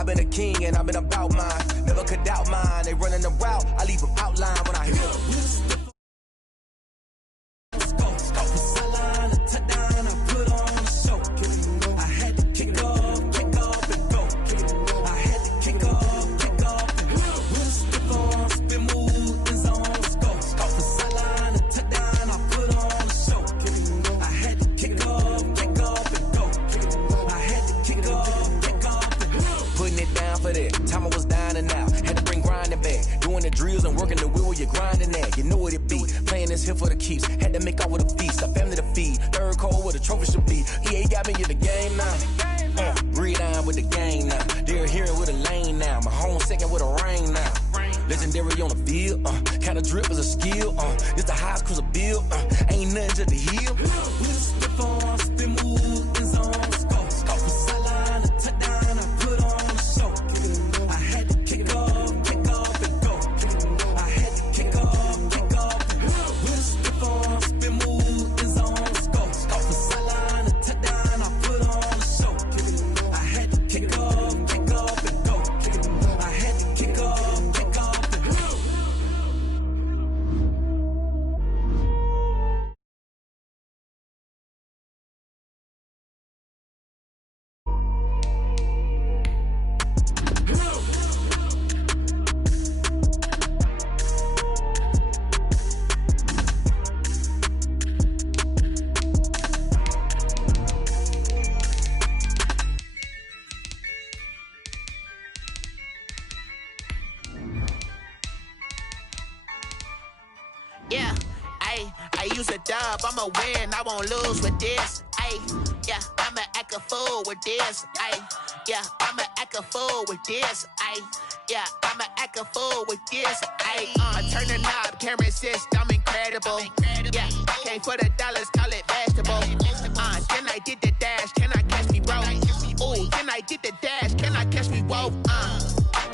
I've been a king and I've been about mine. Never could doubt mine. They running the route, I leave them outline when I hear time I was dying and out. Had to bring grinding back. Doing the drills and working the wheel you're grinding at. You know what it be. Playing this here for the keeps. Had to make out with a feast. A family to feed. Third cold where the trophy should be. EA got me in the game now. Breed on with the game now. They're hearing with a lane now. My home second with a rain now. Legendary on the field. Kinda drip is a skill. This the highest cruiser bill. Ain't nothing to the hill. We just slip on, spin move, in zone, scope. Scope from sideline to touchdown. I put on a show. I had to kick off and go. I had to kick off and go. We just slip on, spin move, in zone, scope. Scope from sideline to touchdown. I put on a show. I had to kick off and go. I had to kick off and go. Yeah, I use a dub, I'ma win, I won't lose with this. Yeah, I'ma act a fool with this. Yeah, I'ma act a fool with this. Yeah, I'ma act a fool with this. Turn the knob, camera assist, I'm incredible. Yeah, came for the dollars, call it vegetable. Then I did the dash, can I catch me, bro? Ooh, then I did the dash, can I catch me, whoa?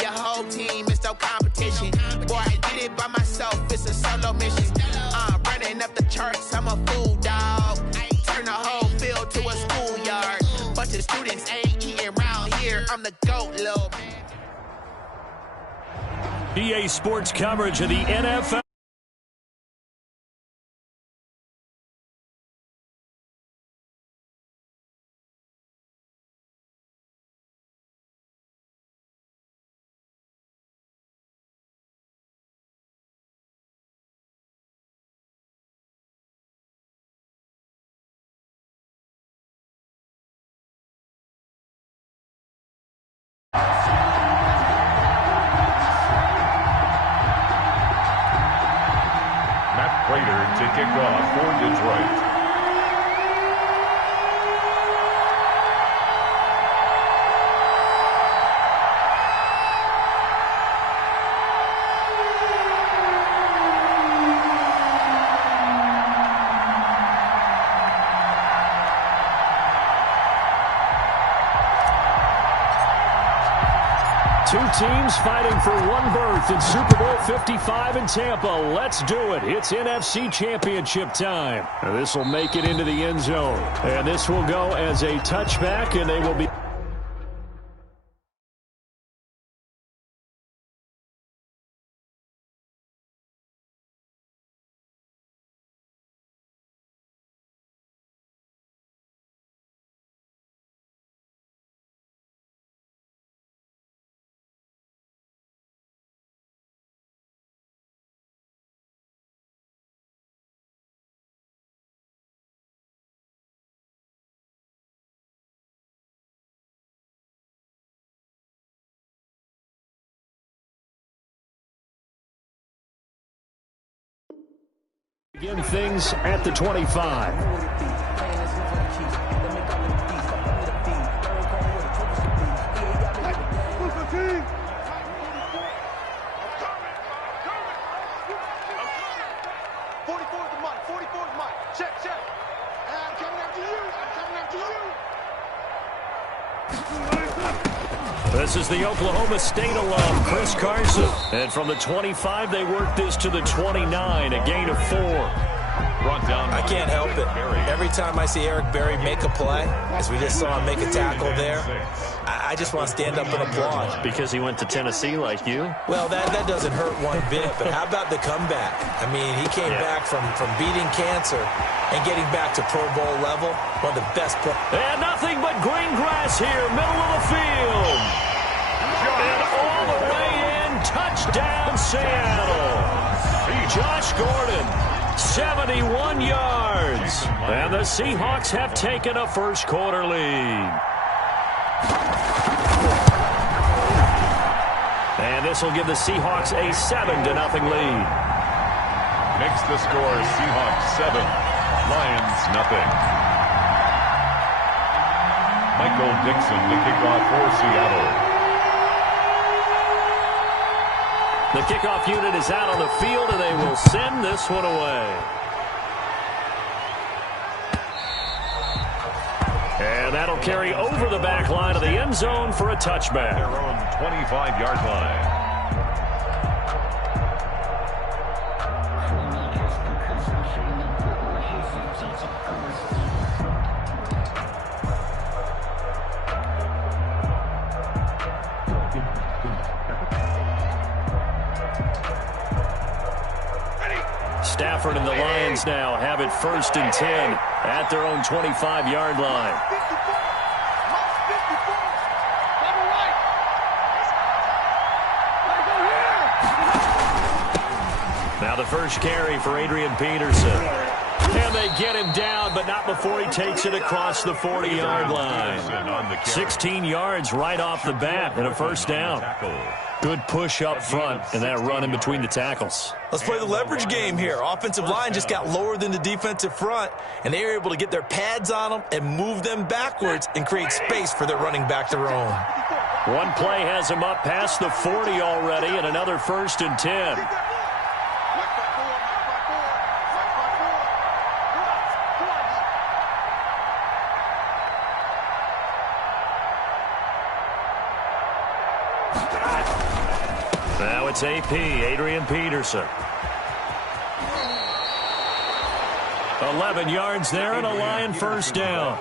Your whole team is no competition. Boy, I did it by myself, it's a solo mission. Running up the charts, I'm a fool, dog. Turn the whole field to a schoolyard. Bunch of students ain't eating round here, I'm the GOAT, little man. EA Sports coverage of the NFL. To kick off for Detroit. Two teams fighting for one berth in Super Bowl 55 in Tampa. Let's do it. It's NFC Championship time. This will make it into the end zone. And this will go as a touchback, and they will be... Begin things at the 25. This is the Oklahoma State alum, Chris Carson. And from the 25, they work this to the 29, a gain of 4. brought down. I can't help it. Every time I see Eric Berry make a play, as we just saw him make a tackle there, I just want to stand up and applaud. Because he went to Tennessee like you? Well, that doesn't hurt one bit, but how about the comeback? I mean, he came back from beating cancer and getting back to Pro Bowl level, one of the best. And nothing but green grass here, middle of the field. And all the way in, touchdown Seattle. Josh Gordon, 71 yards. And the Seahawks have taken a first quarter lead. And this will give the Seahawks a 7-0 lead. Makes the score Seahawks 7, Lions nothing. Michael Dixon to kick off for Seattle. The kickoff unit is out on the field, and they will send this one away. And that'll carry over the back line of the end zone for a touchback. Their own 25-yard line. Stafford and the Lions now have it 1st and 10 at their own 25-yard line. Now the first carry for Adrian Peterson. And they get him down, but not before he takes it across the 40-yard line. 16 yards right off the bat and a first down. Good push up front and that run in between the tackles. Let's play the leverage game here. Offensive line just got lower than the defensive front, and they were able to get their pads on them and move them backwards and create space for their running back to roam. One play has him up past the 40 already, and another 1st and 10. Now it's AP, Adrian Peterson. 11 yards there and a Lion first down.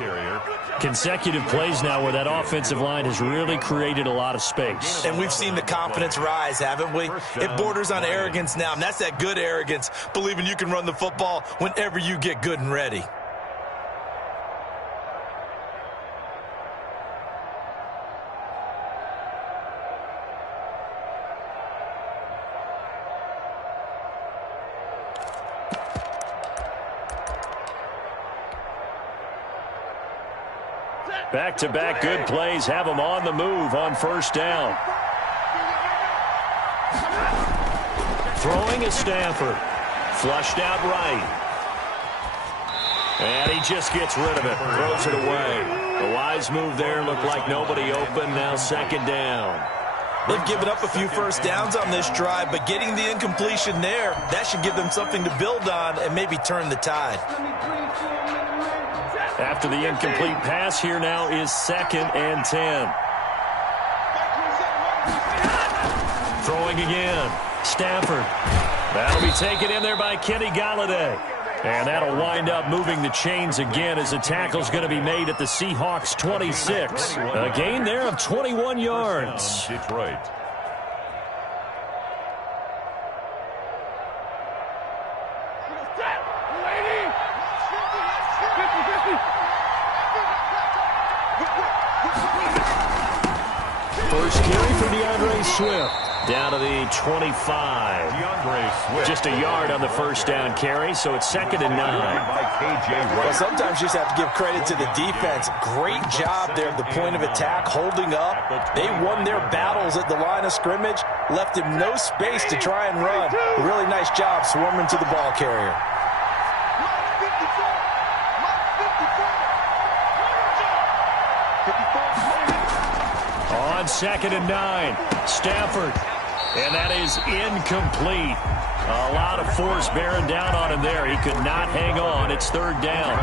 Consecutive plays now where that offensive line has really created a lot of space. And we've seen the confidence rise, haven't we? It borders on arrogance now, and that's that good arrogance, believing you can run the football whenever you get good and ready. Back-to-back good plays have them on the move on first down. Throwing is Stafford. Flushed out right. And he just gets rid of it. Throws it away. A wise move there. Looked like nobody open. Now 2nd down. They've given up a few first downs on this drive, but getting the incompletion there, that should give them something to build on and maybe turn the tide. After the incomplete pass, here now is 2nd and 10. Throwing again. Stafford. That'll be taken in there by Kenny Galladay. And that'll wind up moving the chains again as the tackle's going to be made at the Seahawks 26. A gain there of 21 yards. Detroit. First carry for DeAndre Swift. Down to the 25. DeAndre Swift. Just a yard on the first down carry, so it's 2nd and 9. Well, sometimes you just have to give credit to the defense. Great job there at the point of attack, holding up. They won their battles at the line of scrimmage, left him no space to try and run. A really nice job swarming to the ball carrier. On 2nd and 9, Stafford. And that is incomplete. A lot of force bearing down on him there. He could not hang on. It's 3rd down.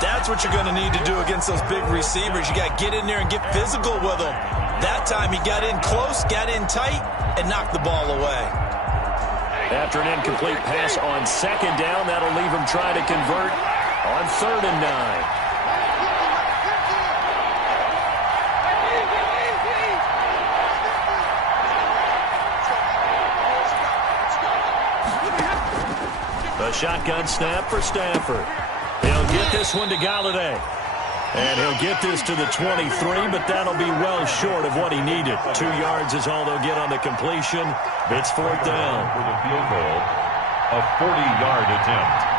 That's what you're going to need to do against those big receivers. You got to get in there and get physical with them. That time he got in close, got in tight, and knocked the ball away. After an incomplete pass on second down, that'll leave him trying to convert on 3rd and 9. A shotgun snap for Stafford. He'll get this one to Galladay. And he'll get this to the 23, but that'll be well short of what he needed. 2 yards is all they'll get on the completion. It's 4th down. For the field goal, a 40-yard attempt.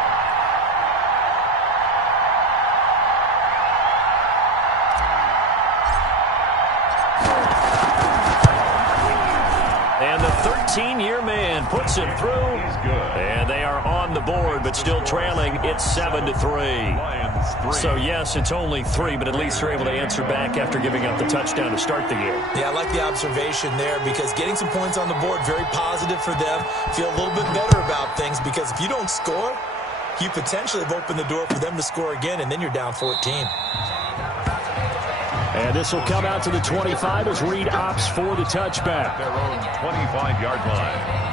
And the 13-year man puts it through. He's good. And they are on the board, but still trailing. It's 7-3. Lions 3. So, yes, it's only 3, but at least they're able to answer back after giving up the touchdown to start the game. Yeah, I like the observation there because getting some points on the board, very positive for them. Feel a little bit better about things because if you don't score, you potentially have opened the door for them to score again, and then you're down 14. And this will come out to the 25 as Reed opts for the touchback. Their own 25-yard line.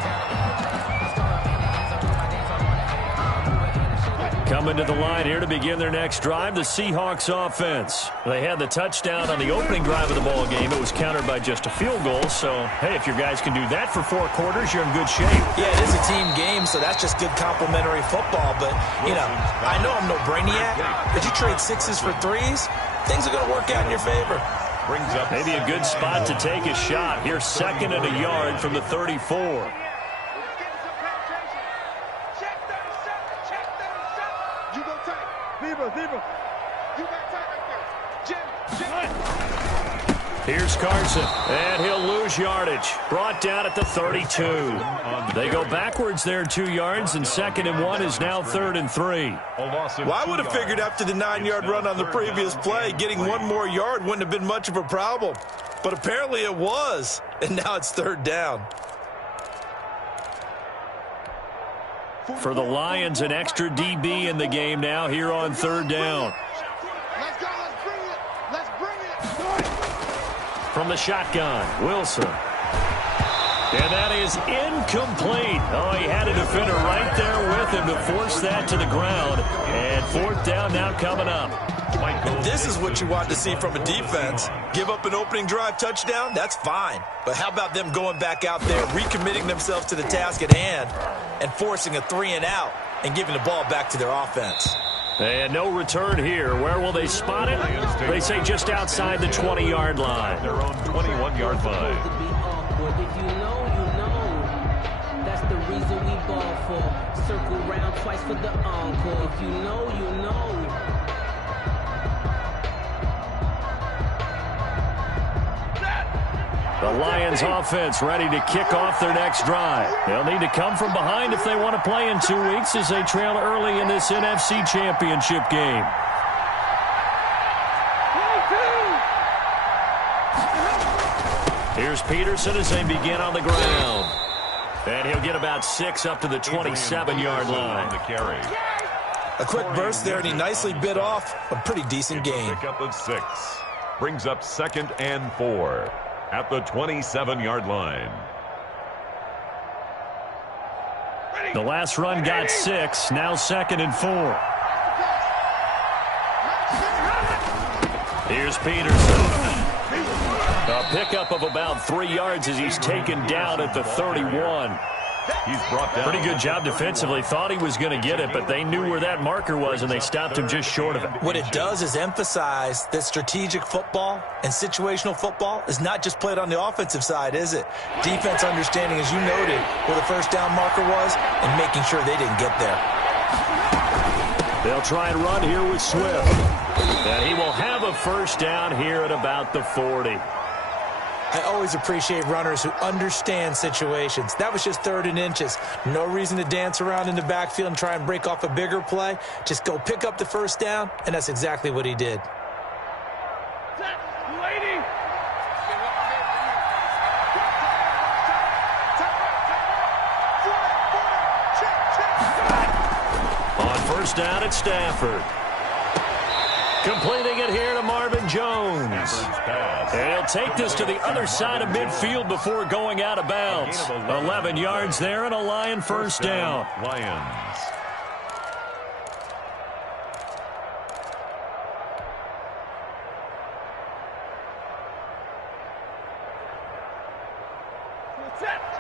Coming to the line here to begin their next drive, the Seahawks offense. They had the touchdown on the opening drive of the ball game. It was countered by just a field goal. So, hey, if your guys can do that for 4 quarters, you're in good shape. Yeah, it is a team game, so that's just good complimentary football. But, you know, I know I'm no brainiac, but you trade 6s for 3s, things are going to work out in your favor. Brings up maybe a good spot to take a shot. Here's 2nd and a yard from the 34. Here's Carson, and he'll lose yardage. Brought down at the 32. They go backwards there 2 yards, and 2nd and 1 is now 3rd and 3. Well, I would have figured after the 9-yard run on the previous play, getting 1 more yard wouldn't have been much of a problem. But apparently it was, and now it's 3rd down. For the Lions, an extra DB in the game now here on 3rd down. From the shotgun, Wilson. And that is incomplete. Oh, he had a defender right there with him to force that to the ground. And 4th down now coming up. This is what you want to see from a defense. Give up an opening drive touchdown, that's fine. But how about them going back out there, recommitting themselves to the task at hand, and forcing a 3-and-out and giving the ball back to their offense. And no return here. Where will they spot it? They say just outside the 20-yard line. Their own 21-yard line. If you know, you know. That's the reason we ball for. Circle round twice for the encore. If you know, you know. The Lions offense ready to kick off their next drive. They'll need to come from behind if they want to play in 2 weeks as they trail early in this NFC Championship game. Here's Peterson as they begin on the ground. And he'll get about 6 up to the 27-yard line. The carry. A quick burst there, and he nicely bit off a pretty decent gain. Pick up of 6. Brings up 2nd and 4 at the 27-yard line. The last run got 6. Now 2nd and 4. Here's Peterson. A pickup of about 3 yards as he's taken down at the 31. He's brought down. Pretty good job defensively. Thought he was going to get it, but they knew where that marker was, and they stopped him just short of it. What it does is emphasize that strategic football and situational football is not just played on the offensive side, is it? Defense understanding, as you noted, where the first down marker was and making sure they didn't get there. They'll try and run here with Swift. And he will have a first down here at about the 40. I always appreciate runners who understand situations. That was just 3rd and inches. No reason to dance around in the backfield and try and break off a bigger play. Just go pick up the first down, and that's exactly what he did. On first down at Stafford. Completing it here to Marvin Jones. And he'll take this to the other side of midfield before going out of bounds. 11 yards there and a Lion first down. Lions.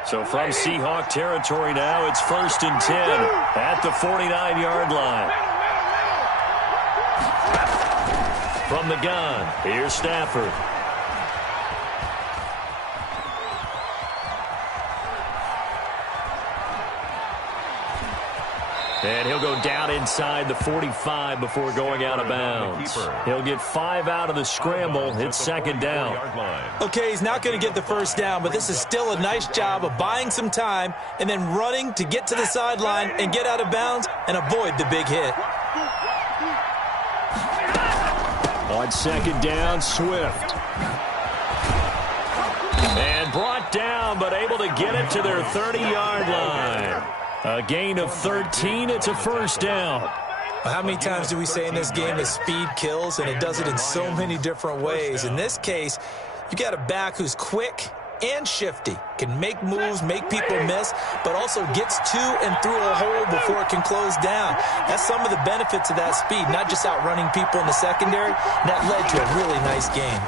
So from Seahawk territory now, it's 1st and 10 at the 49-yard line. From the gun, here's Stafford. And he'll go down inside the 45 before going out of bounds. He'll get 5 out of the scramble. It's 2nd down. Okay, he's not going to get the first down, but this is still a nice job of buying some time and then running to get to the sideline and get out of bounds and avoid the big hit. On 2nd down, Swift. And brought down, but able to get it to their 30-yard line. A gain of 13. It's a 1st down. How many times do we say in this game that speed kills, and it does it in so many different ways? In this case, you got a back who's quick and shifty, can make moves, make people miss, but also gets to and through a hole before it can close down. That's some of the benefits of that speed, not just outrunning people in the secondary. That led to a really nice game.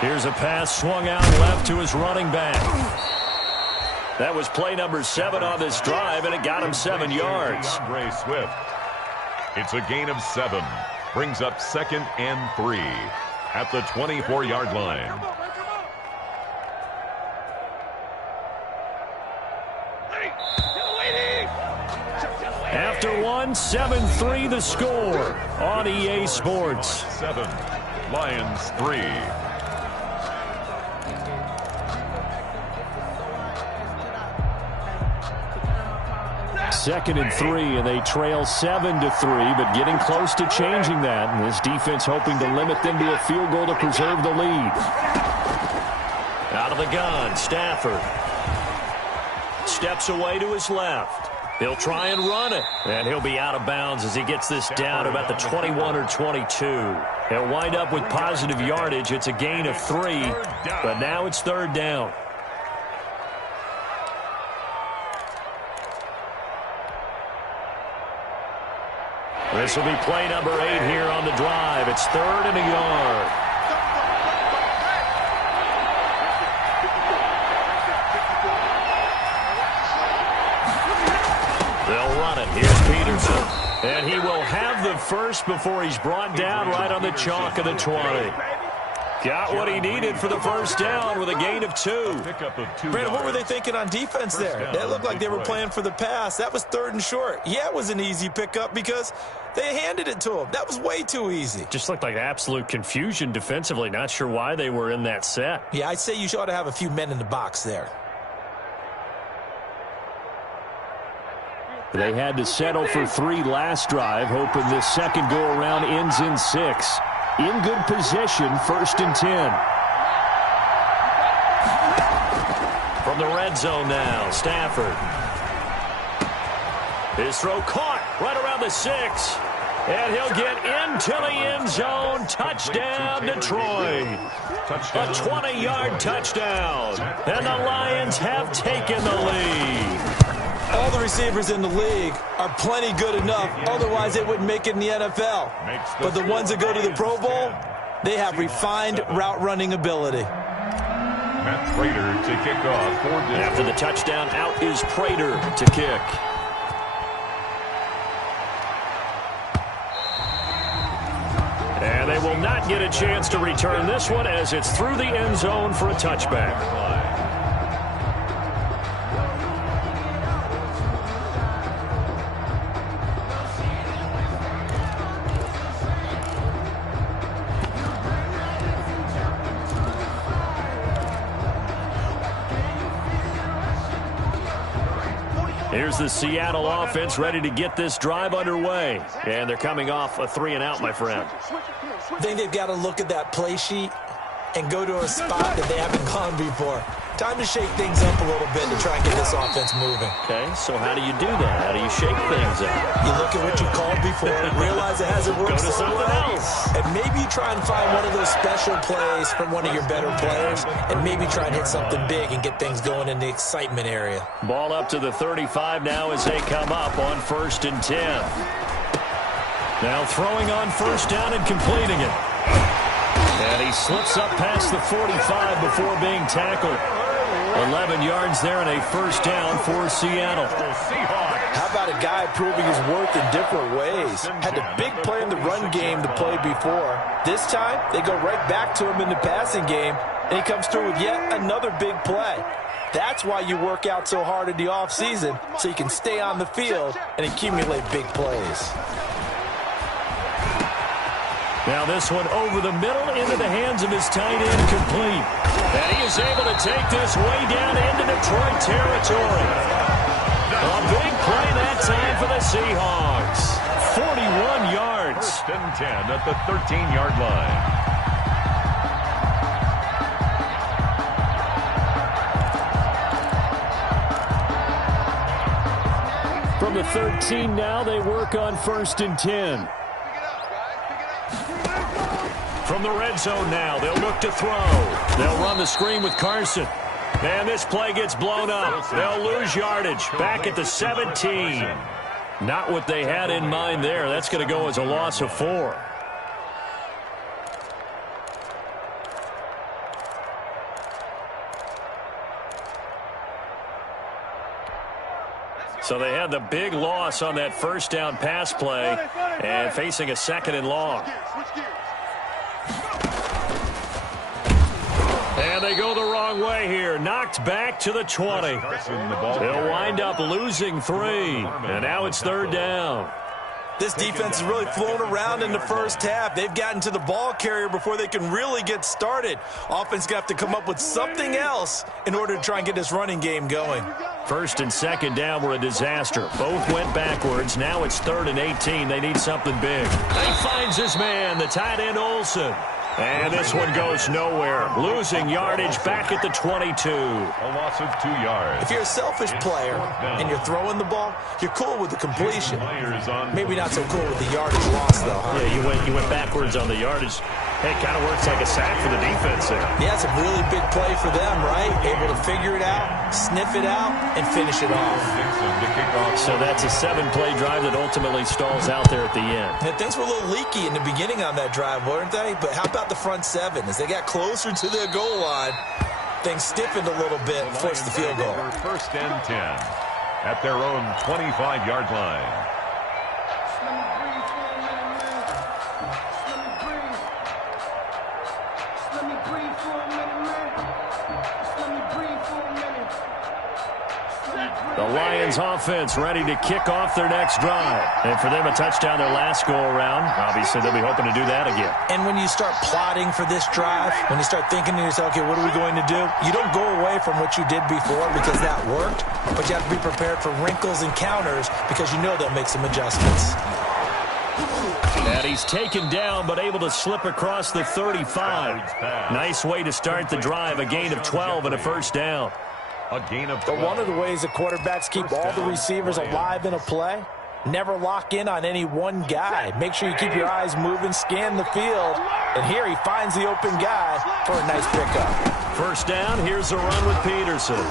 Here's a pass swung out left to his running back. That was play number 7 on this drive, and it got him 7 yards. Ray Swift. It's a gain of 7. Brings up 2nd and 3 at the 24-yard line. After 1, 7-3 the score on EA Sports. 7, Lions 3. 2nd and 3, and they trail 7-3, but getting close to changing that. And this defense hoping to limit them to a field goal to preserve the lead. Out of the gun, Stafford. Steps away to his left. He'll try and run it. And he'll be out of bounds as he gets this down about the 21 or 22. He'll wind up with positive yardage. It's a gain of 3, but now it's 3rd down. This will be play number 8 here on the drive. It's 3rd and a yard. They'll run it. Here's Peterson. And he will have the first before he's brought down right on the chalk of the 20. Got what he needed for the first down with a gain of 2. Brandon, what were they thinking on defense there? That looked like they were playing for the pass. That was 3rd and short. Yeah, it was an easy pickup because they handed it to him. That was way too easy. Just looked like absolute confusion defensively. Not sure why they were in that set. Yeah, I'd say you ought to have a few men in the box there. They had to settle for 3 last drive, hoping this second go-around ends in 6. In good position, 1st and 10. From the red zone now, Stafford. His throw caught right around the 6. And he'll get into the end zone. Touchdown, Detroit. A 20-yard touchdown. And the Lions have taken the lead. All the receivers in the league are plenty good enough. Otherwise, they wouldn't make it in the NFL. But the ones that go to the Pro Bowl, they have refined route running ability. Matt Prater to kick off. After the touchdown, out is Prater to kick. And they will not get a chance to return this one as it's through the end zone for a touchback. Here's the Seattle offense ready to get this drive underway. And they're coming off a 3-and-out, my friend. I think they've got to look at that play sheet and go to a spot that they haven't gone before. Time to shake things up a little bit to try and get this offense moving. Okay, so how do you do that? How do you shake things up? You look at what you called before, realize it hasn't worked so well, and maybe you try and find one of those special plays from one of your better players, and maybe try and hit something big and get things going in the excitement area. Ball up to the 35 now as they come up on 1st and 10. Now throwing on 1st down and completing it. And he slips up past the 45 before being tackled. 11 yards there and a 1st down for Seattle. How about a guy proving his worth in different ways? Had a big play in the run game to play before. This time, they go right back to him in the passing game, and he comes through with yet another big play. That's why you work out so hard in the offseason, so you can stay on the field and accumulate big plays. Now this one over the middle into the hands of his tight end, complete. And he is able to take this way down into Detroit territory. A big play that time for the Seahawks. 41 yards. 1st and 10 at the 13-yard line. From the 13 now, they work on 1st and 10. From the red zone now, they'll look to throw. They'll run the screen with Carson. And this play gets blown up. They'll lose yardage back at the 17. Not what they had in mind there. That's going to go as a loss of 4. So they had the big loss on that 1st down pass play and facing a 2nd and long. And they go the wrong way here. Knocked back to the 20. They'll wind up losing 3. And now it's 3rd down. This defense has really flown around in the first half. They've gotten to the ball carrier before they can really get started. Offense got to come up with something else in order to try and get this running game going. 1st and 2nd down were a disaster. Both went backwards. Now it's 3rd and 18. They need something big. He finds his man, the tight end Olsen. And this one goes nowhere. Losing yardage back at the 22. A loss of 2 yards. If you're a selfish player and you're throwing the ball, you're cool with the completion. Maybe not so cool with the yardage loss, though, huh? Yeah, you went backwards on the yardage. Hey, it kind of works like a sack for the defense there. Yeah, it's a really big play for them, right? Able to figure it out, sniff it out, and finish it off. So that's a 7-play drive that ultimately stalls out there at the end. And things were a little leaky in the beginning on that drive, weren't they? But how about the front 7? As they got closer to their goal line, things stiffened a little bit, forced the field goal. 1st and 10 at their own 25-yard line. The Lions offense ready to kick off their next drive. And for them, a touchdown their last go-around. Obviously, they'll be hoping to do that again. And when you start plotting for this drive, when you start thinking to yourself, okay, what are we going to do? You don't go away from what you did before because that worked, but you have to be prepared for wrinkles and counters because you know they'll make some adjustments. And he's taken down but able to slip across the 35. Nice way to start the drive, a gain of 12 and a 1st down. A gain of 12. But one of the ways that quarterbacks keep all the receivers alive in a play, never lock in on any one guy. Make sure you keep your eyes moving, scan the field, and here he finds the open guy for a nice pickup. 1st down, here's a run with Peterson.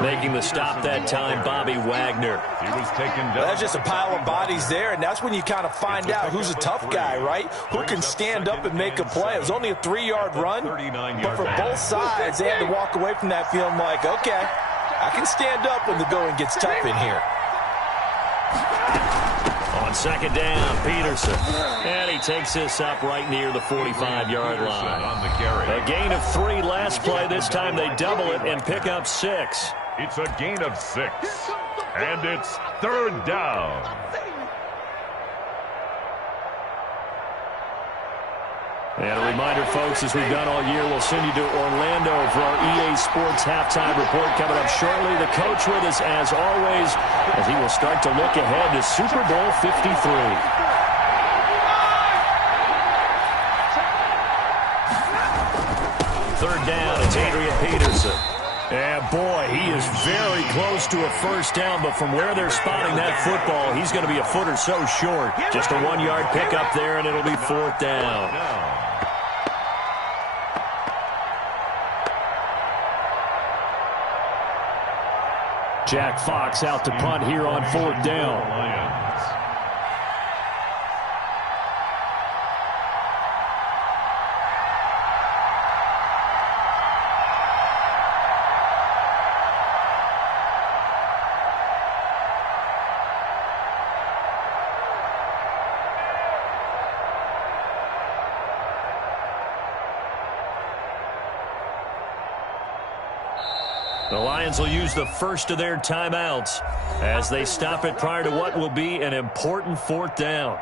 Making the stop that time, Bobby Wagner. He was taken down. Well, that's just a pile of bodies there, and that's when you kind of find out who's a tough guy, right? Who can stand up and make a play. It was only a 3-yard run, but for both sides, they had to walk away from that field like, okay, I can stand up when the going gets tough in here. On 2nd down, Peterson. And he takes this up right near the 45-yard line. A gain of 3 last play. This time they double it and pick up 6. It's a gain of 6. And it's 3rd down. And a reminder, folks, as we've done all year, we'll send you to Orlando for our EA Sports halftime report coming up shortly. The coach with us, as always, as he will start to look ahead to Super Bowl 53. third down, it's Adrian Peterson. And boy, he is very close to a first down, but from where they're spotting that football, he's going to be a foot or so short. Just a 1-yard pickup there, and it'll be fourth down. Jack Fox out to punt here on fourth down. The Lions will use the first of their timeouts as they stop it prior to what will be an important fourth down.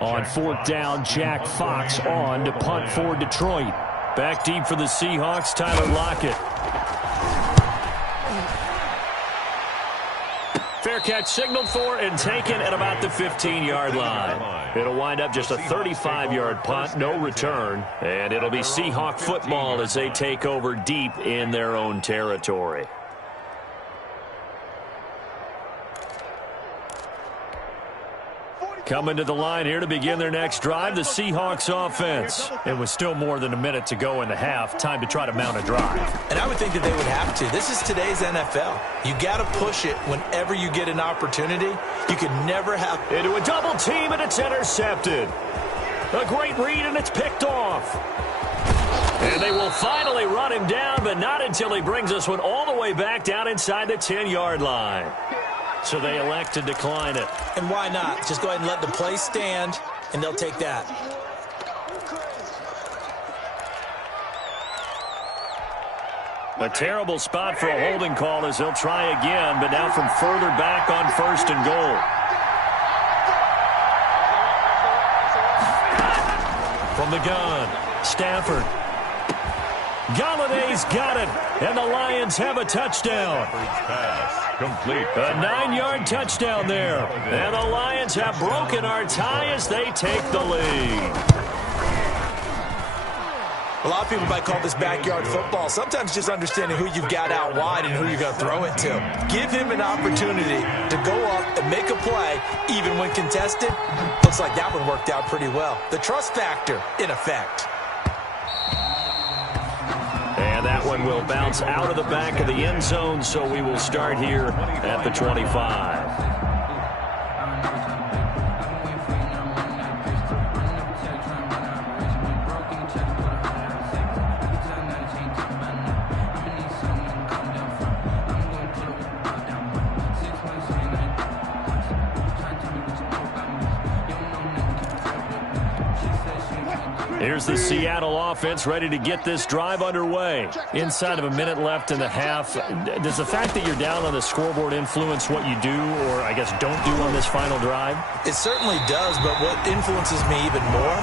On fourth down, Jack Fox on to punt for Detroit. Back deep for the Seahawks, Tyler Lockett. Fair catch signaled for and taken at about the 15-yard line. It'll wind up just a 35-yard punt, no return, and it'll be Seahawk football as they take over deep in their own territory. Coming to the line here to begin their next drive, the Seahawks offense. And with still more than a minute to go in the half, time to try to mount a drive. And I would think that they would have to. This is today's NFL. You got to push it whenever you get an opportunity. You could never have... Into a double team, and it's intercepted. A great read, and it's picked off. And they will finally run him down, but not until he brings this one all the way back down inside the 10-yard line. So they elect to decline it. And why not? Just go ahead and let the play stand, and they'll take that. A terrible spot for a holding call as they'll try again, but now from further back on first and goal. From the gun, Stafford. Galladay's got it, and the Lions have a touchdown. Complete. A 9-yard touchdown there. And the Lions have broken our tie as they take the lead. A lot of people might call this backyard football. Sometimes just understanding who you've got out wide and who you're going to throw it to. Give him an opportunity to go up and make a play, even when contested. Looks like that one worked out pretty well. The trust factor, in effect. And that one will bounce out of the back of the end zone, so we will start here at the 25. Here's the Seattle offense ready to get this drive underway. Inside of a minute left in the half, does the fact that you're down on the scoreboard influence what you do or, I guess, don't do on this final drive? It certainly does, but what influences me even more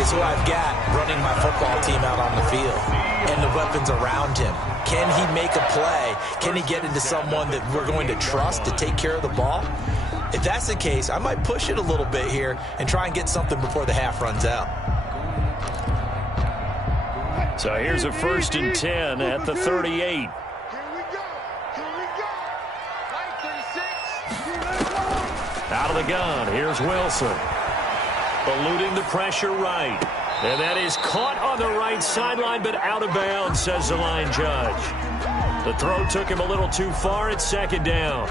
is who I've got running my football team out on the field and the weapons around him. Can he make a play? Can he get into someone that we're going to trust to take care of the ball? If that's the case, I might push it a little bit here and try and get something before the half runs out. So here's a 1st and 10 at the 38. Out of the gun, here's Wilson. Eluding the pressure right. And that is caught on the right sideline, but out of bounds, says the line judge. The throw took him a little too far. It's 2nd down.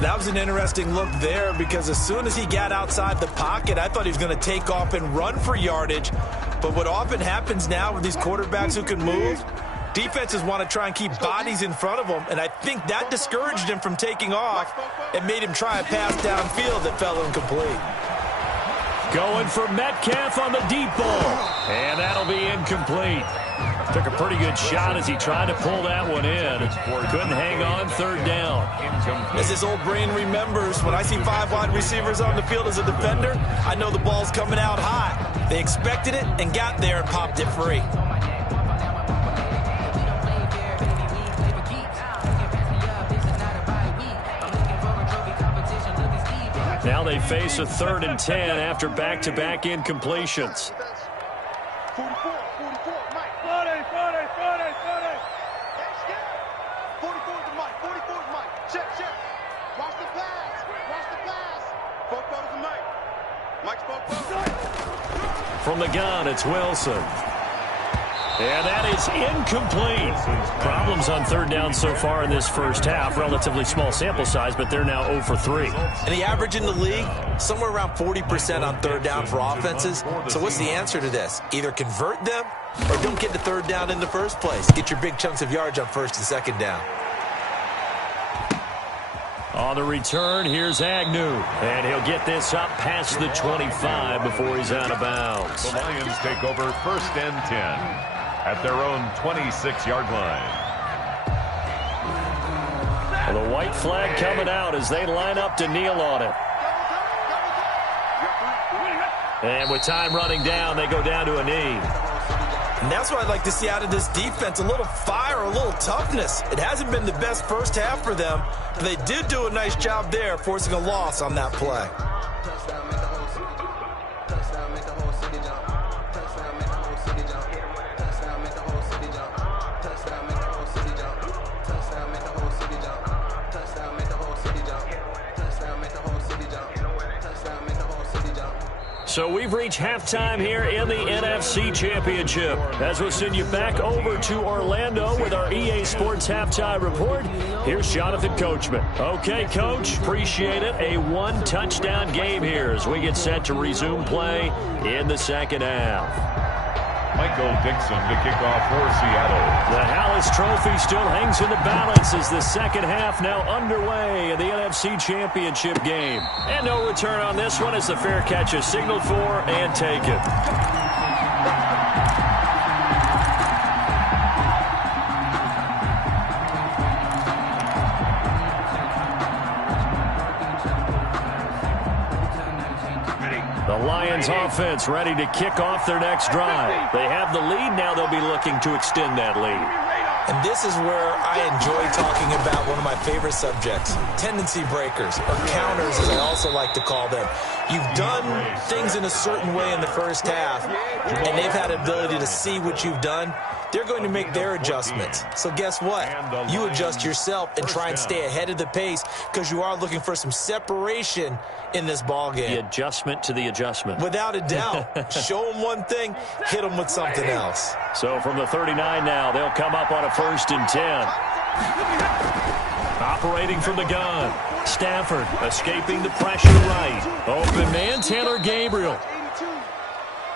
That was an interesting look there because as soon as he got outside the pocket, I thought he was going to take off and run for yardage. But what often happens now with these quarterbacks who can move, defenses want to try and keep bodies in front of them, and I think that discouraged him from taking off and made him try a pass downfield that fell incomplete. Going for Metcalf on the deep ball, and that'll be incomplete. Took a pretty good shot as he tried to pull that one in. Couldn't hang on, 3rd down. As this old brain remembers, when I see 5 wide receivers on the field as a defender, I know the ball's coming out hot. They expected it and got there and popped it free. Now they face a 3rd and 10 after back-to-back incompletions. 44, Mike. 44 is Mike. 44 is Mike. Check. Watch the pass. Four quarters to Mike. Mike's four quarters. From the gun, it's Wilson. And that is incomplete. Problems on 3rd down so far in this first half. Relatively small sample size, but they're now 0 for 3. And the average in the league, somewhere around 40% on 3rd down for offenses. So what's the answer to this? Either convert them or don't get to 3rd down in the first place. Get your big chunks of yards on 1st and 2nd down. On the return, here's Agnew. And he'll get this up past the 25 before he's out of bounds. The Lions take over 1st and 10 at their own 26-yard line. Well, the white flag coming out as they line up to kneel on it. And with time running down, they go down to a knee. And that's what I'd like to see out of this defense, a little fire, a little toughness. It hasn't been the best first half for them, but they did do a nice job there, forcing a loss on that play. So we've reached halftime here in the NFC Championship. As we'll send you back over to Orlando with our EA Sports Halftime Report, here's Jonathan Coachman. Okay, Coach, appreciate it. A one-touchdown game here as we get set to resume play in the second half. Michael Dixon to kick off for Seattle. The Hallis Trophy still hangs in the balance as the second half now underway in the NFC Championship game. And no return on this one as the fair catch is signaled for and taken. The Lions offense ready to kick off their next drive. They have the lead. Now they'll be looking to extend that lead. And this is where I enjoy talking about one of my favorite subjects, tendency breakers, or counters as I also like to call them. You've done things in a certain way in the first half, and they've had ability to see what you've done. They're going to make their adjustments. So guess what? You adjust yourself and try and stay ahead of the pace because you are looking for some separation in this ball game. The adjustment to the adjustment. Without a doubt. Show them one thing, hit them with something else. So from the 39 now, they'll come up on a 1st and 10. Operating from the gun. Stafford escaping the pressure right. Open man, Taylor Gabriel.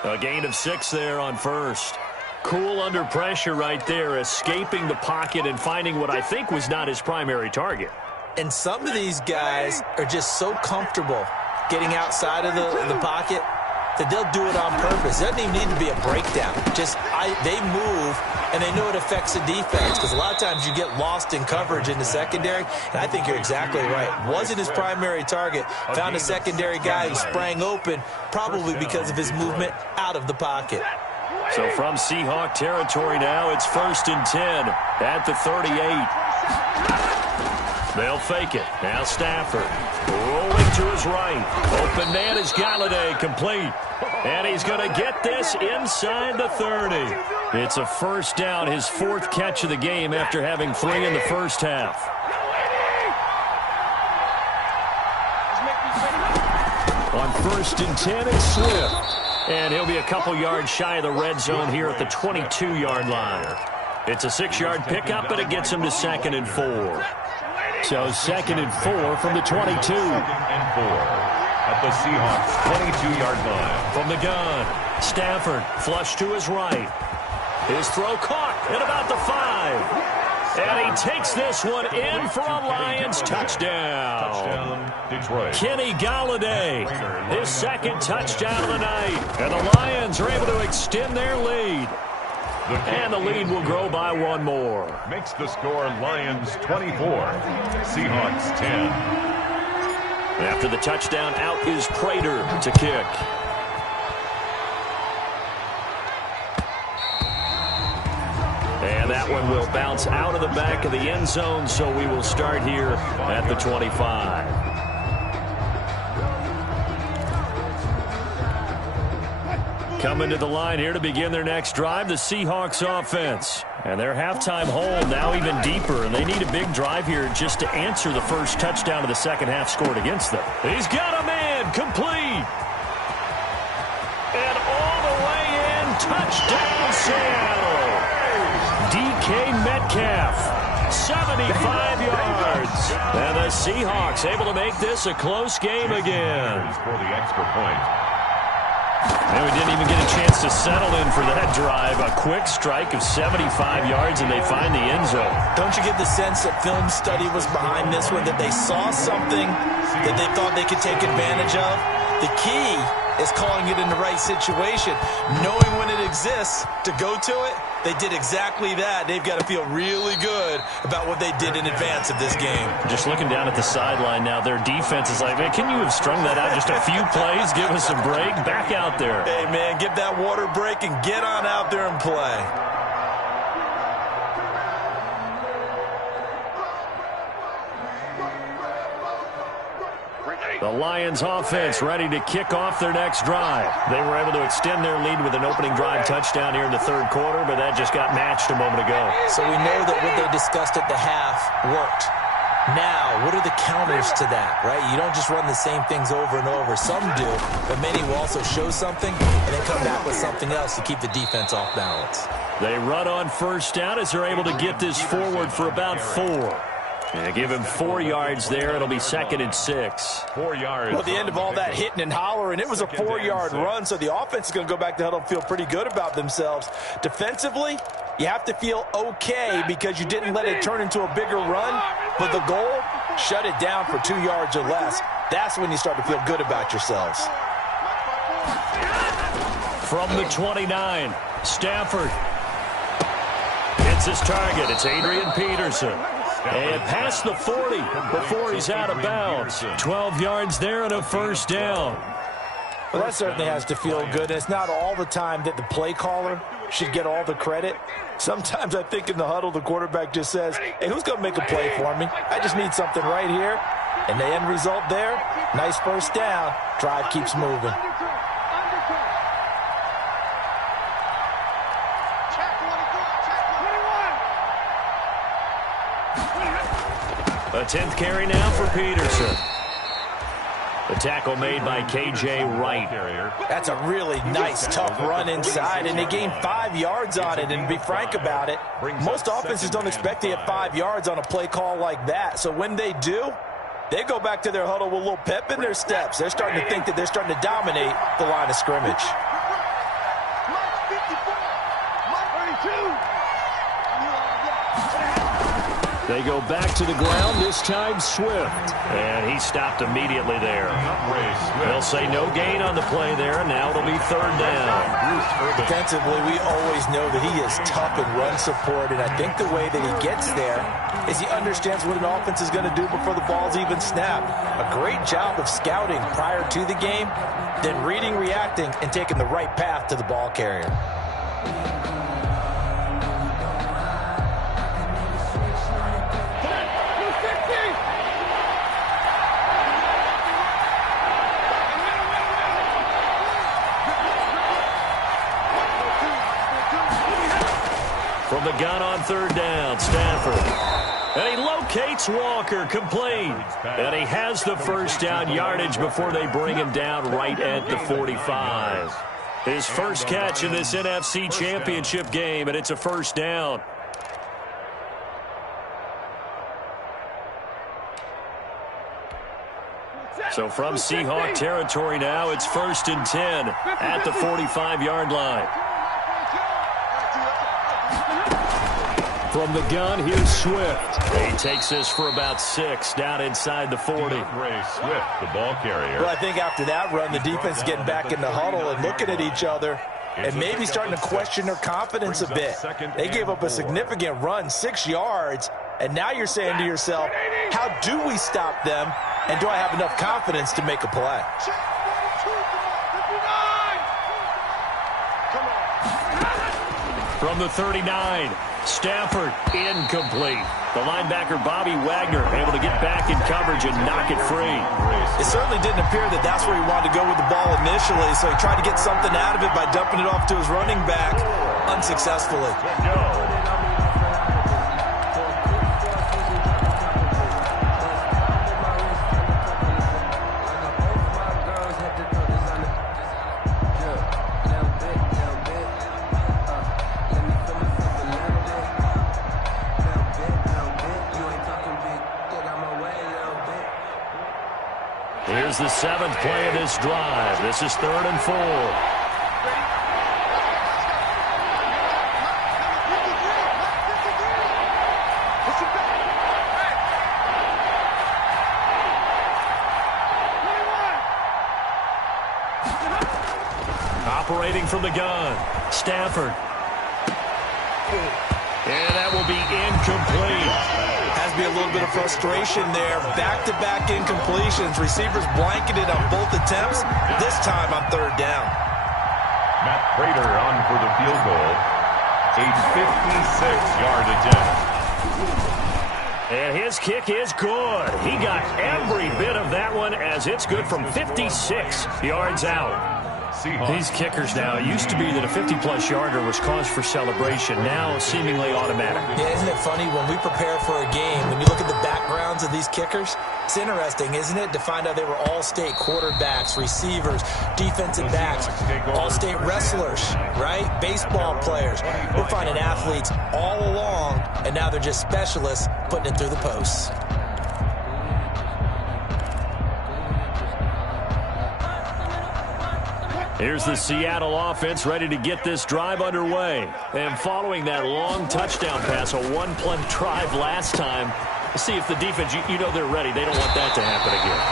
A gain of 6 there on 1st. Cool under pressure right there, escaping the pocket and finding what I think was not his primary target. And some of these guys are just so comfortable getting outside of the pocket that they'll do it on purpose. It doesn't even need to be a breakdown. They move, and they know it affects the defense because a lot of times you get lost in coverage in the secondary, and I think you're exactly right. Wasn't his primary target. Found a secondary guy who sprang open, probably because of his movement out of the pocket. So from Seahawk territory now, it's 1st and 10 at the 38. They'll fake it. Now Stafford rolling to his right. Open man is Galladay, complete. And he's going to get this inside the 30. It's a 1st down, his 4th catch of the game after having 3 in the first half. On 1st and 10, it's Swift. And he'll be a couple yards shy of the red zone here at the 22-yard line. It's a 6-yard pickup, but it gets him to 2nd and 4. So 2nd and 4 from the 22. 2nd and 4 at the Seahawks 22-yard line. From the gun, Stafford flush to his right. His throw caught at about the 5. And he takes this one in for a Lions touchdown. Detroit. Kenny Galladay, his 2nd touchdown of the night. And the Lions are able to extend their lead. And the lead will grow by 1 more. Makes the score Lions 24, Seahawks 10. After the touchdown, out is Prater to kick. And that one will bounce out of the back of the end zone, so we will start here at the 25. Coming to the line here to begin their next drive, the Seahawks offense. And their halftime hole now even deeper, and they need a big drive here just to answer the first touchdown of the second half scored against them. He's got a man, complete. And all the way in, touchdown Seattle. DK Metcalf, 75 yards. And the Seahawks able to make this a close game again. For the extra point. And we didn't even get a chance to settle in for that drive. A quick strike of 75 yards, and they find the end zone. Don't you get the sense that film study was behind this one, that they saw something that they thought they could take advantage of? The key is calling it in the right situation, knowing when it exists to go to it. They did exactly that. They've got to feel really good about what they did in advance of this game. Just looking down at the sideline now, their defense is like, man, can you have strung that out just a few plays? Give us a break. Back out there. Hey, man, give that water break and get on out there and play. The Lions offense ready to kick off their next drive. They were able to extend their lead with an opening drive touchdown here in the third quarter, but that just got matched a moment ago. So we know that what they discussed at the half worked. Now, what are the counters to that, right? You don't just run the same things over and over. Some do, but many will also show something and then come back with something else to keep the defense off balance. They run on first down as they're able to get this forward for about 4. And give him 4 yards there. It'll be 2nd and 6. 4 yards. Well, at the end of all that hitting and hollering, it was a 4-yard run, so the offense is going to go back to huddle and feel pretty good about themselves. Defensively, you have to feel okay because you didn't let it turn into a bigger run, but the goal, shut it down for 2 yards or less. That's when you start to feel good about yourselves. From the 29, Stafford hits his target. It's Adrian Peterson. And past the 40 before he's out of bounds. 12 yards there and a first down. Well, that certainly has to feel good. And it's not all the time that the play caller should get all the credit. Sometimes I think in the huddle, the quarterback just says, hey, who's going to make a play for me? I just need something right here. And the end result there, nice first down. Drive keeps moving. A 10th carry now for Peterson. The tackle made by K.J. Wright. That's a really nice, tough run inside, and they gained 5 yards on it. And to be frank about it, most offenses don't expect to get 5 yards on a play call like that. So when they do, they go back to their huddle with a little pep in their steps. They're starting to think that they're starting to dominate the line of scrimmage. They go back to the ground, this time Swift. And he stopped immediately there. They'll say no gain on the play there, and now it'll be 3rd down. Defensively, we always know that he is tough in run support, and I think the way that he gets there is he understands what an offense is going to do before the ball's even snapped. A great job of scouting prior to the game, then reading, reacting, and taking the right path to the ball carrier. From the gun on 3rd down, Stafford. And he locates Walker, complete. And he has the first down yardage before they bring him down right at the 45. His first catch in this NFC Championship game, and it's a first down. So from Seahawk territory now, it's 1st and 10 at the 45-yard line. From the gun, here's Swift. He takes this for about 6 down inside the 40. Ray Swift, the ball carrier. Well, I think after that run, the defense getting back in the huddle and looking at each other and maybe starting to question their confidence a bit. They gave up a significant run, 6 yards, and now you're saying to yourself, how do we stop them, and do I have enough confidence to make a play? From the 39, Stafford, incomplete. The linebacker, Bobby Wagner, able to get back in coverage and knock it free. It certainly didn't appear that that's where he wanted to go with the ball initially, so he tried to get something out of it by dumping it off to his running back unsuccessfully. Here's the 7th play of this drive. This is 3rd and 4. Operating from the gun, Stafford. And that will be incomplete. Has to be a little bit of frustration there. Back-to-back incompletions. Receivers blanketed on both attempts. This time on 3rd down. Matt Prater on for the field goal. A 56-yard attempt. And his kick is good. He got every bit of that one as it's good from 56 yards out. These kickers now, it used to be that a 50-plus yarder was cause for celebration. Now seemingly automatic. Yeah, isn't it funny when we prepare for a game, when you look at the backgrounds of these kickers, it's interesting, isn't it, to find out they were all-state quarterbacks, receivers, defensive backs, all-state wrestlers, right? Baseball players. We're finding athletes all along, and now they're just specialists putting it through the posts. Here's the Seattle offense ready to get this drive underway. And following that long touchdown pass, a one-play drive last time, let's see if the defense, you know they're ready. They don't want that to happen again.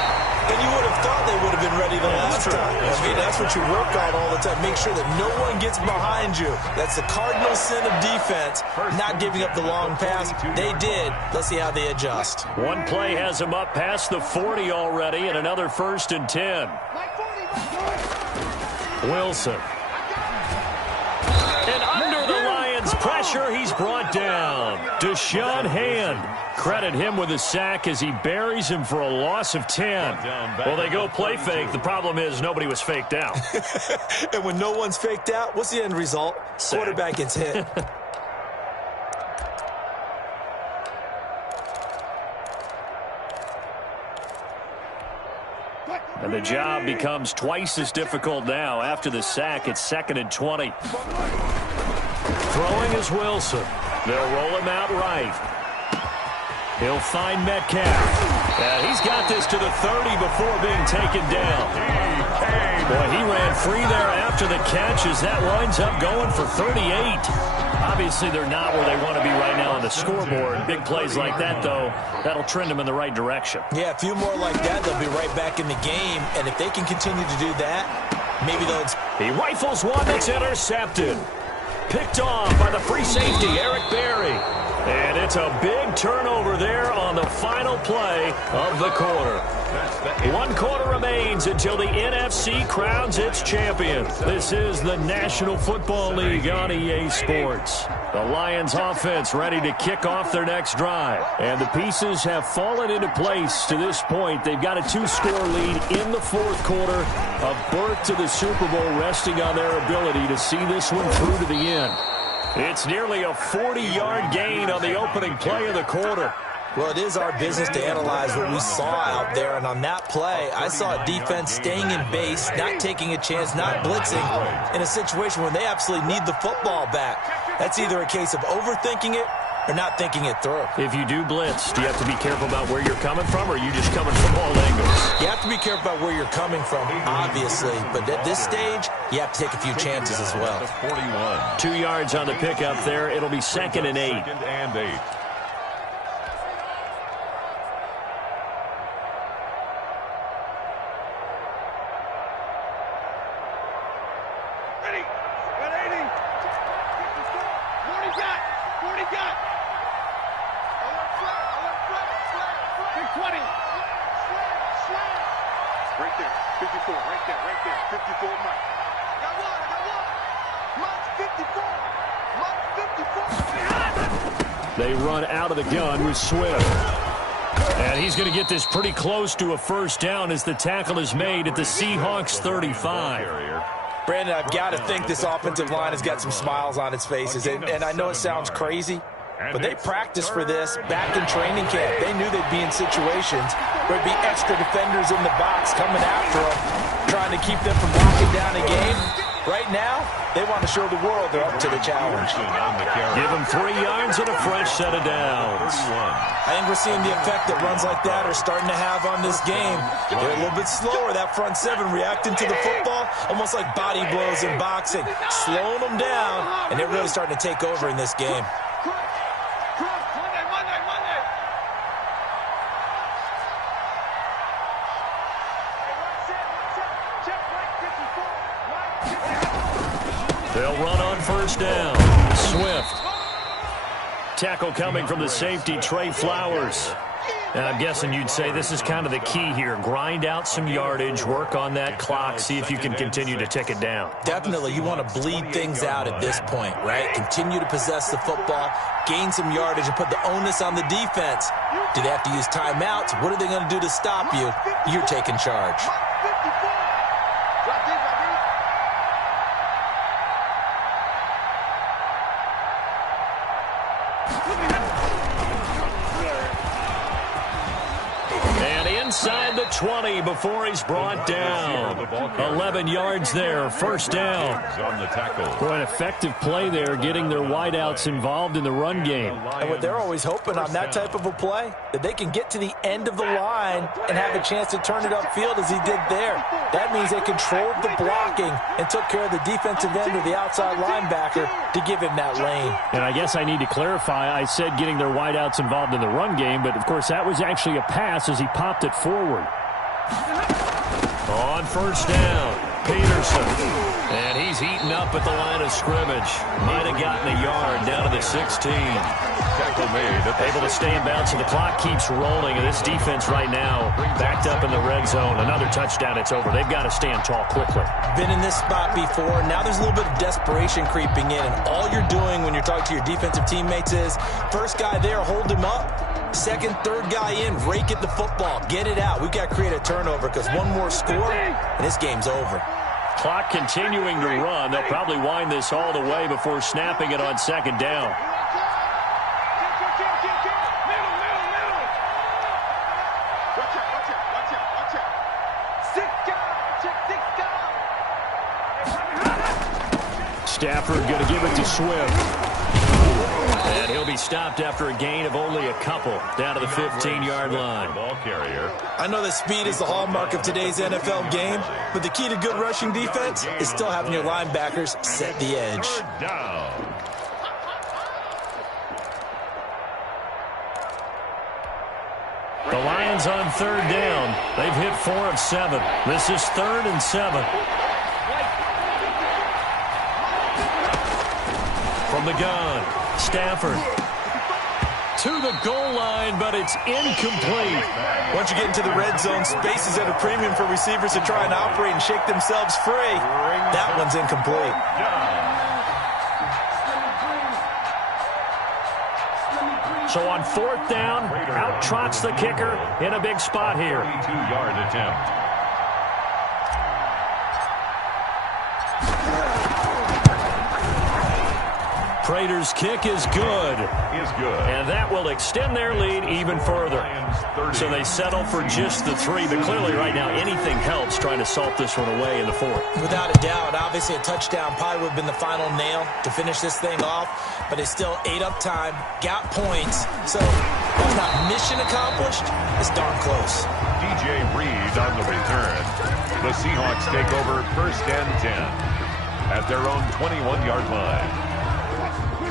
And you would have thought they would have been ready the last time. I mean, that's what you work on all the time. Make sure that no one gets behind you. That's the cardinal sin of defense, not giving up the long pass. They did. Let's see how they adjust. One play has them up past the 40 already, and another 1st and 10. Wilson. And under the Lions' pressure, he's brought down. Deshaun Hand. Credit him with a sack as he buries him for a loss of 10. Well, they go play fake. The problem is nobody was faked out. And when no one's faked out, what's the end result? Sack. Quarterback gets hit. And the job becomes twice as difficult now. After the sack, it's 2nd and 20. Throwing is Wilson. They'll roll him out right. He'll find Metcalf. And he's got this to the 30 before being taken down. Boy, he ran free there after the catch as that winds up going for 38. Obviously, they're not where they want to be right now on the scoreboard. Big plays like that, though, that'll trend them in the right direction. Yeah, a few more like that, they'll be right back in the game. And if they can continue to do that, maybe they'll... He rifles one that's intercepted. Picked off by the free safety, Eric Berry. And it's a big turnover there on the final play of the quarter. 1 quarter remains until the NFC crowns its champion. This is the National Football League on EA Sports. The Lions offense ready to kick off their next drive. And the pieces have fallen into place to this point. They've got a 2-score lead in the 4th quarter. A berth to the Super Bowl resting on their ability to see this one through to the end. It's nearly a 40-yard gain on the opening play of the quarter. Well, it is our business to analyze what we saw out there, and on that play, I saw a defense staying in base, not taking a chance, not blitzing, in a situation where they absolutely need the football back. That's either a case of overthinking it or not thinking it through. If you do blitz, do you have to be careful about where you're coming from, or are you just coming from all angles? You have to be careful about where you're coming from, obviously, but at this stage, you have to take a few chances as well. 41. 2 yards on the pickup there. It'll be 2nd and 8. 2nd and 8. Right there, 54, right there, 54, Mike. I got one. Mike 54, Mike 54. They run out of the gun with Swift. And he's going to get this pretty close to a first down as the tackle is made at the Seahawks 35. Brandon, I've got to think this offensive line has got some smiles on its faces. And I know it sounds crazy, but they practiced for this back in training camp. They knew they'd be in situations where there'd be extra defenders in the box coming after them, trying to keep them from locking down a game. Right now, they want to show the world they're up to the challenge. Give them 3 yards and a fresh set of downs. I think we're seeing the effect that runs like that are starting to have on this game. They're a little bit slower, that front seven, reacting to the football, almost like body blows in boxing, slowing them down, and they're really starting to take over in this game. They'll run on first down. Swift. Tackle coming from the safety, Trey Flowers. And I'm guessing you'd say this is kind of the key here. Grind out some yardage, work on that clock, see if you can continue to tick it down. Definitely, you want to bleed things out at this point, right? Continue to possess the football, gain some yardage, and put the onus on the defense. Do they have to use timeouts? What are they going to do to stop you? You're taking charge. Inside the 20 before he's brought down. 11 yards there, first down. Boy, an effective play there, getting their wideouts involved in the run game. And what they're always hoping on that type of a play, that they can get to the end of the line and have a chance to turn it upfield as he did there. That means they controlled the blocking and took care of the defensive end or the outside linebacker to give him that lane. And I guess I need to clarify, I said getting their wideouts involved in the run game, but of course that was actually a pass as he popped it forward. On first down, Peterson. And he's eaten up at the line of scrimmage. Might have gotten a yard down to the 16. Able to stay in bounds, so the clock keeps rolling. And this defense right now backed up in the red zone. Another touchdown, it's over. They've got to stand tall quickly. Been in this spot before. Now there's a little bit of desperation creeping in. And all you're doing when you're talking to your defensive teammates is, first guy there, hold him up. Second, third guy in, rake at the football. Get it out. We've got to create a turnover because one more score, and this game's over. Clock continuing to run. They'll probably wind this all the way before snapping it on second down. Stafford going to give it to Swift. And he'll be stopped after a gain of only a couple down to the 15-yard line. I know that speed is the hallmark of today's NFL game, but the key to good rushing defense is still having your linebackers set the edge. The Lions on third down. They've hit 4 of 7. This is 3rd and 7. From the gun, Stafford to the goal line, but it's incomplete. Once you get into the red zone, space is at a premium for receivers to try and operate and shake themselves free. That one's incomplete. So on 4th down, out trots the kicker in a big spot here. 22-yard attempt. Prater's kick is good. And that will extend their lead even further. So they settle for just the 3. But clearly right now anything helps trying to salt this one away in the 4th. Without a doubt, obviously a touchdown probably would have been the final nail to finish this thing off. But they still ate up time, got points. So that's not mission accomplished. It's darn close. DJ Reed on the return. The Seahawks take over 1st and 10 at their own 21-yard line.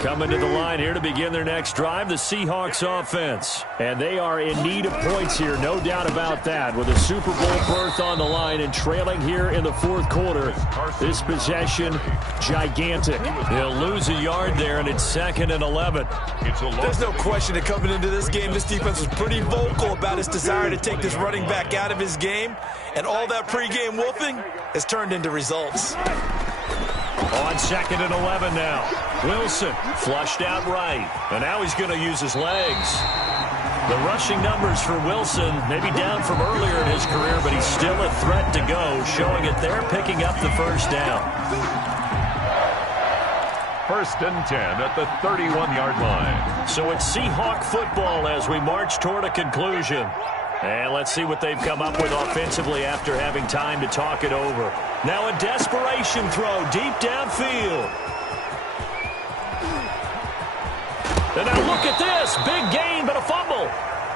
Coming to the line here to begin their next drive, the Seahawks offense. And they are in need of points here, no doubt about that. With a Super Bowl berth on the line and trailing here in the 4th quarter. This possession, gigantic. They'll lose a yard there, and it's 2nd and 11. There's no question that coming into this game, this defense was pretty vocal about its desire to take this running back out of his game. And all that pregame wolfing has turned into results. On 2nd and 11 now. Wilson flushed out right. And now he's going to use his legs. The rushing numbers for Wilson may be down from earlier in his career, but he's still a threat to go, showing it there, picking up the first down. 1st and 10 at the 31-yard line. So it's Seahawk football as we march toward a conclusion. And let's see what they've come up with offensively after having time to talk it over. Now a desperation throw deep downfield. And now look at this. Big gain, but a fumble.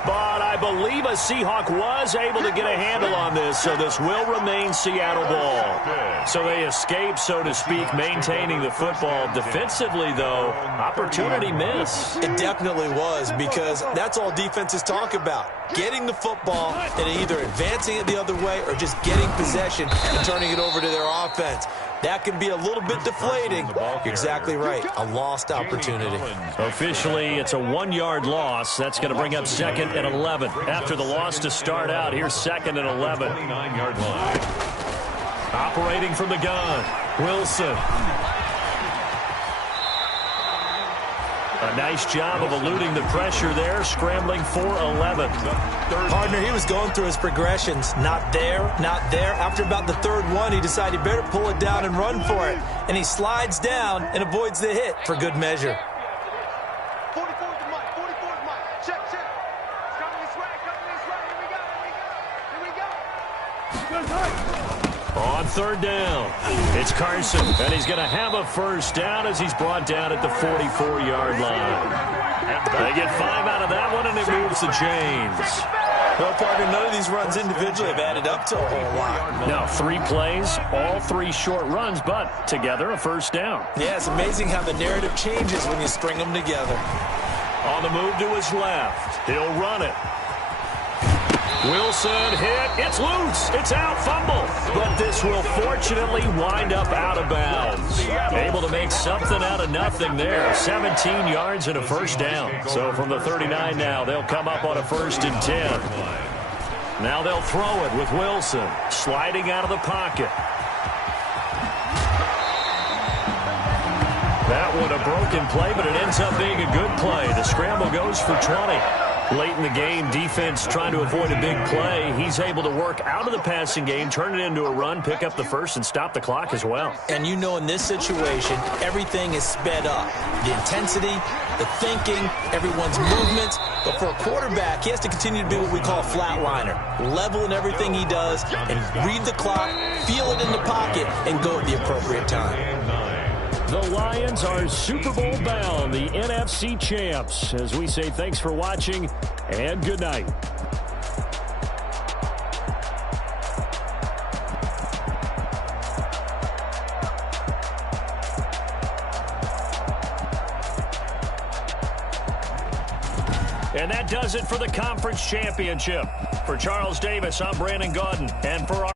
But I believe a Seahawk was able to get a handle on this, so this will remain Seattle ball. So they escape, so to speak, maintaining the football. Defensively, though, opportunity miss. It definitely was, because that's all defenses talk about. Getting the football and either advancing it the other way or just getting possession and turning it over to their offense. That can be a little bit deflating. You're exactly right. A lost opportunity. Officially, it's a 1-yard loss. That's going to bring up 2nd and 11. After the loss to start out, here's 2nd and 11. 29-yard line. Operating from the gun, Wilson. A nice job of eluding the pressure there, scrambling for 11. Partner, he was going through his progressions. Not there, not there. After about the 3rd one, he decided he better pull it down and run for it. And he slides down and avoids the hit for good measure. 44 is the mic. 44 is the mic. Check, check. It's coming this way. Coming this way. Here we go. Here we go. On 3rd down, it's Carson, and he's going to have a first down as he's brought down at the 44-yard line. They get 5 out of that one, and it moves the chains. Well, partner, none of these runs individually have added up to a whole lot. Now, 3 plays, all 3 short runs, but together a first down. Yeah, it's amazing how the narrative changes when you string them together. On the move to his left, he'll run it. Wilson hit. It's loose. It's out. Fumble. But this will fortunately wind up out of bounds. Able to make something out of nothing there. 17 yards and a first down. So from the 39 now, they'll come up on a 1st and 10. Now they'll throw it with Wilson sliding out of the pocket. That one a broken play, but it ends up being a good play. The scramble goes for 20. Late in the game, defense trying to avoid a big play. He's able to work out of the passing game, turn it into a run, pick up the first, and stop the clock as well. And you know, in this situation, everything is sped up. The intensity, the thinking, everyone's movements. But for a quarterback, he has to continue to be what we call a flatliner. Level in everything he does and read the clock, feel it in the pocket, and go at the appropriate time. The Lions are Super Bowl bound, the NFC champs. As we say, thanks for watching and good night. And that does it for the conference championship. For Charles Davis, I'm Brandon Gaudin. And for our